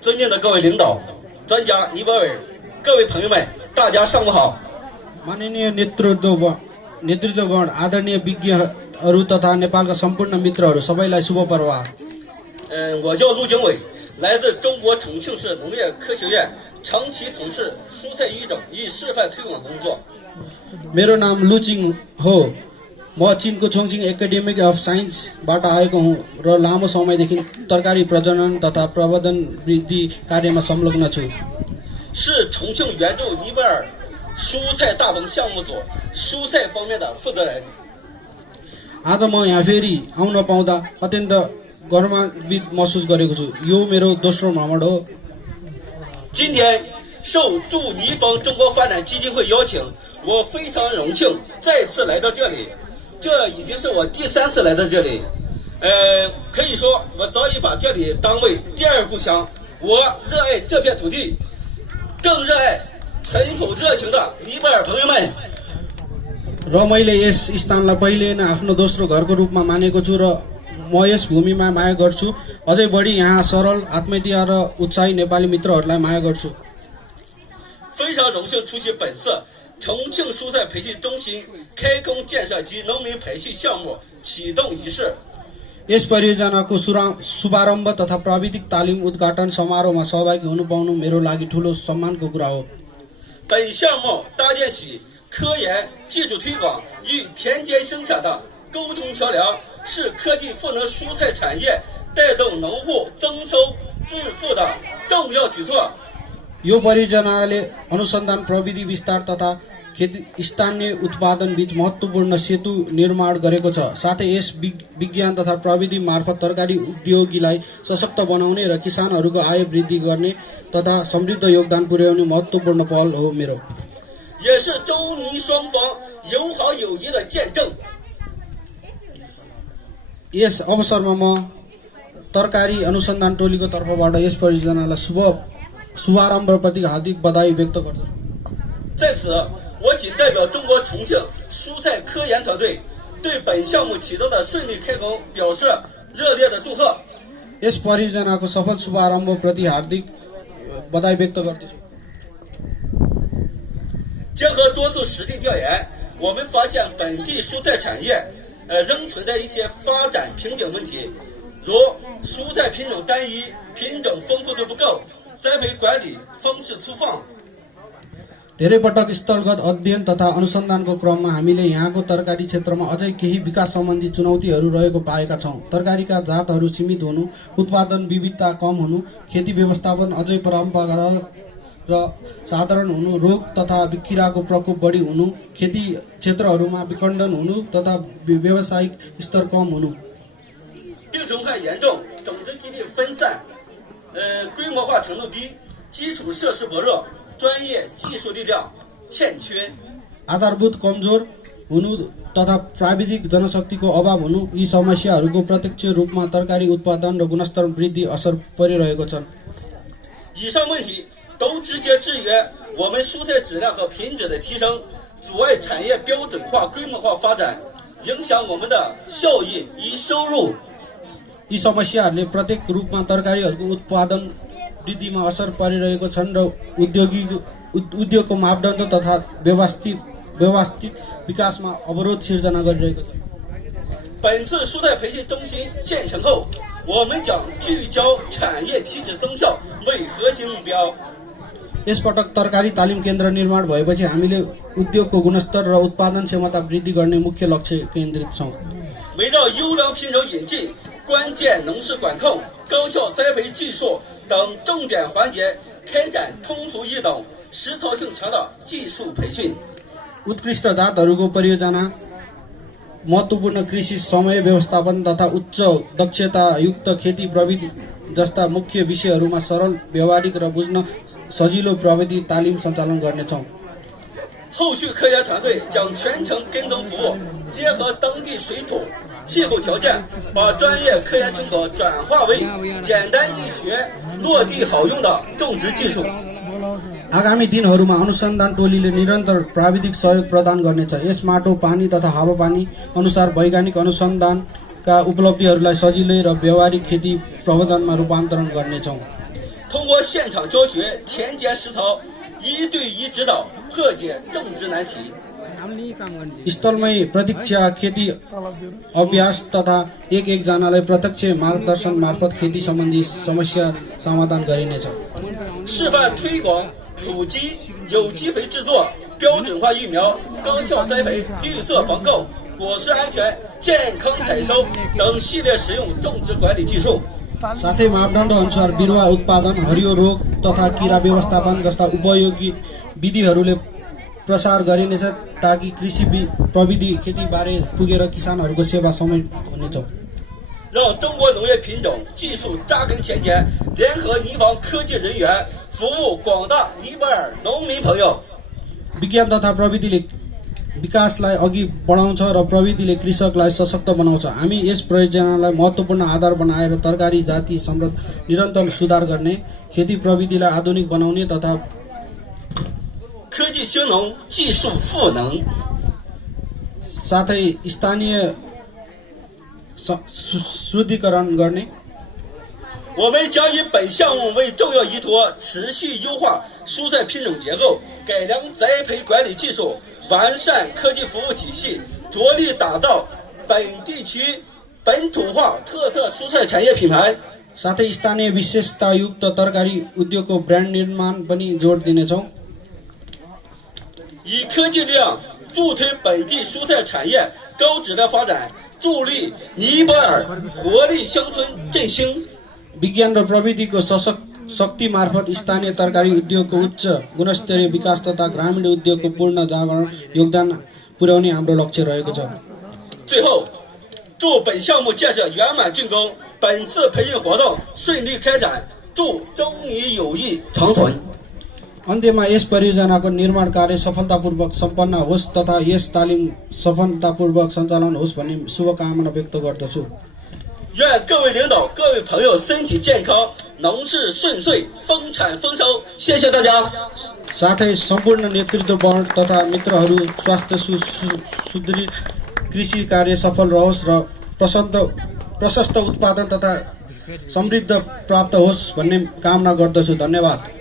尊敬的各位领导、专家、尼泊尔各位朋友们，大家上午好。 माननीय नेतृत्वगण आदरणीय विज्ञहरू तथा नेपालका सम्पूर्ण मित्रहरू सबैलाई शुभ पर्व। 我叫陆经纬，来自中国重庆市农业科学院，长期从事蔬菜育种与示范推广工作。 मेरो नाम लुचिङ हो। म चीनको छोङछिङ एकाडेमिक अफ साइन्सबाट आएको हुँ र लामो समयदेखि तरकारी प्रजनन तथा प्रवर्धन वृद्धि कार्यमा संलग्न छु। 是重庆援助尼泊尔蔬菜大棚项目组蔬菜方面的负责人。 आज म यहाँ फेरि आउन पाउँदा अत्यन्त गर्वान्वित महसुस गरेको छु। यो मेरो दोस्रो भ्रमण हो। 今天受驻尼方中国发展基金会邀请，我非常荣幸再次来到这里，这已经是我第3次来到这里。可以说我早已把这里当为第2故乡。我热爱这片土地，更热爱淳朴热情的尼泊尔朋友们。 र मैले यस स्थानलाई पहिले नै आफ्नो दोस्रो घरको रूपमा मानेको छु र म यस भूमिमा माया गर्छु। अझै बढी यहाँ सरल आत्मीयता र उत्साही नेपाली मित्रहरूलाई माया गर्छु। 非常荣幸出席本次重庆蔬菜培训中心开工建设及农民培训项目启动仪式。 यस परियोजनाको शुभारम्भ तथा प्राविधिक तालिम उद्घाटन समारोहमा सहभागी हुनु पाउनु मेरो लागि ठूलो सम्मानको कुरा हो। 本项目搭建起科研技术推广与田间生产的沟通桥梁，是科技赋能蔬菜产业、带动农户增收致富的重要举措。 यो परियोजनाले अनुसन्धान प्रविधि विस्तार तथा खेती स्थानीय उत्पादन बीच महत्त्वपूर्ण सेतु निर्माण गरेको छ। साथै यस विज्ञान तथा प्रविधि मार्फत तरकारी उद्योगीलाई सशक्त बनाउने र किसानहरूको आय वृद्धि गर्ने तथा समृद्ध योगदान पुर्याउने महत्त्वपूर्ण पहल हो मेरो। 也是中尼双方友好友谊的见证。 यस अवसरमा म तरकारी अनुसन्धान टोलीको तर्फबाट यस परियोजनालाई शुभारम्भप्रति हार्दिक बधाई व्यक्त गर्दछु। 在此，我仅代表中国重庆蔬菜科研团队，对本项目启动的顺利开工表示热烈的祝贺。 यस परियोजनाको सफल शुभारम्भप्रति हार्दिक बधाई व्यक्त गर्दछु। 结合多次实地调研，我们发现本地蔬菜产业仍存在一些发展瓶颈问题，如蔬菜品种单一、品种丰富度不够、栽培管理方式粗放。 धेरै पटक स्थलगत अध्ययन तथा अनुसन्धानको क्रममा हामीले यहाँको तरकारी क्षेत्रमा अझै केही विकास सम्बन्धी चुनौतीहरू रहेको पाएका छौं। तरकारीका जातहरू सीमित हुनु, उत्पादन विविधता कम हुनु, खेती व्यवस्थापन अझै परम्परागत र साधारण हुनु, रोग तथा किराको प्रकोप बढी हुनु, खेती क्षेत्रहरूमा विखण्डन हुनु तथा व्यावसायिक स्तर कम हुनु। 病虫害严重，种植基地分散，规模化程度低，基础设施薄弱，专业技术力量欠缺。 आधारभूत कमजोर हुनु तथा प्राविधिक जनशक्तिको अभाव हुनु यी समस्याहरूको प्रत्यक्ष रूपमा तरकारी उत्पादन र गुणस्तर वृद्धि असर परिरहेको छन्। 以上问题都直接制约我们蔬菜质量和品质的提升，阻碍产业标准化、规模化发展，影响我们的效益与收入。 यी समस्याहरूले प्रत्येक रूपमा तरकारीहरूको उत्पादन वृद्धिमा असर परिरहेको छन् र उद्योगको मापदण्ड तथा व्यवस्थित विकासमा अवरोध सिर्जना गरिरहेको छ। 本次蔬菜培训中心建成后，我们将聚焦产业体质增效为核心目标。 यसपटक तरकारी तालिम केन्द्र निर्माण भएपछि हामीले उद्योगको गुणस्तर र उत्पादन क्षमता वृद्धि गर्ने मुख्य लक्ष्य केन्द्रित छौं। 围绕优良品种引进、关键农事管控、高效栽培技术等重点环节，开展通俗易懂、实操性强的技术培训。 उत्कृष्ट जातहरूको परियोजना, महत्त्वपूर्ण कृषि समय व्यवस्थापन तथा उच्च दक्षतायुक्त खेती प्रविधि जस्ता मुख्य विषयहरूमा सरल, व्यावहारिक र बुझ्न सजिलो प्रविधि तालिम सञ्चालन गर्नेछौँ। 后续科研团队将全程跟踪服务，结合当地水土、气候条件，把专业科研成果转化为简单易学、落地好用的种植技术。 आगामी दिनहरूमा अनुसन्धान टोलीले निरन्तर प्राविधिक सहयोग प्रदान गर्नेछ। यस माटो, पानी तथा हावापानी अनुसार वैज्ञानिक अनुसन्धान का उपलब्धिहरूलाई सजिलै र व्यावहारिक खेती प्रबन्धनमा रूपान्तरण गर्नेछौँ। 通过现场教学、田间实操、1对1指导，破解种植难题。 स्थलमै प्रतीक्षा खेती अभ्यास तथा एकजनालाई प्रत्यक्ष मार्गदर्शन मार्फत खेती सम्बन्धी समस्या समाधान गरिनेछ। 示范推广普及有机肥制作、标准化育苗、高效栽培、绿色防控、果实安全、健康采收等系列实用种植管理技术。 साथै मापदण्ड अनुसार बिरुवा उत्पादन, हरियो रोग तथा किरा व्यवस्थापन जस्ता उपयोगी विधिहरूले प्रसार गरिनेछ ताकि कृषि प्रविधि खेतीबारे पुगेर किसानहरूको सेवा समय हुनेछ। 让中国农业品种技术扎根田间，联合尼坊科技人员服务广大尼泊尔农民朋友。 विज्ञान तथा प्रविधिले विकासलाई अघि बढाउँछ र प्रविधिले कृषकलाई सशक्त बनाउँछ। हामी यस परियोजनालाई महत्त्वपूर्ण आधार बनाएर तरकारी जाति समृद्ध निरन्तर सुधार गर्ने, खेती प्रविधिलाई आधुनिक बनाउने तथा 科技兴农，技术赋能。 साथै स्थानीय शुद्धिकरण गर्ने। 我们将以本项目为重要依托，持续优化蔬菜品种结构，改良栽培管理技术，完善科技服务体系，着力打造本地区本土化特色蔬菜产业品牌。 साथै स्थानीय विशेषतायुक्त तरकारी उद्योगको ब्रान्ड निर्माण पनि जोड दिनेछौँ। 以科技力量助推本地蔬菜产业高质量发展，助力尼泊尔活力乡村振兴。 विज्ञान र प्रविधिको शक्ति मार्फत स्थानीय तरकारी उद्योगको उच्च गुणस्तरीय विकास तथा ग्रामीण उद्योगको पूर्ण जागरण योगदान पुर्याउने हाम्रो लक्ष्य रहेको छ। 最后，祝本项目建设圆满竣工，本次培训活动顺利开展，祝中尼友谊长存。 अन्त्यमा यस परियोजनाको निर्माण कार्य सफलतापूर्वक सम्पन्न होस् तथा यस तालिम सफलतापूर्वक सञ्चालन होस् भन्ने शुभकामना व्यक्त गर्दछु। 愿各位领导、各位朋友身体健康，农事顺遂，丰产丰收。谢谢大家。 साथै सम्पूर्ण नेतृत्वगण तथा मित्रहरू स्वास्थ्य सुदृढ कृषि कार्य सफल रहोस् र प्रशस्त उत्पादन तथा समृद्ध प्राप्त होस् भन्ने कामना गर्दछु। धन्यवाद।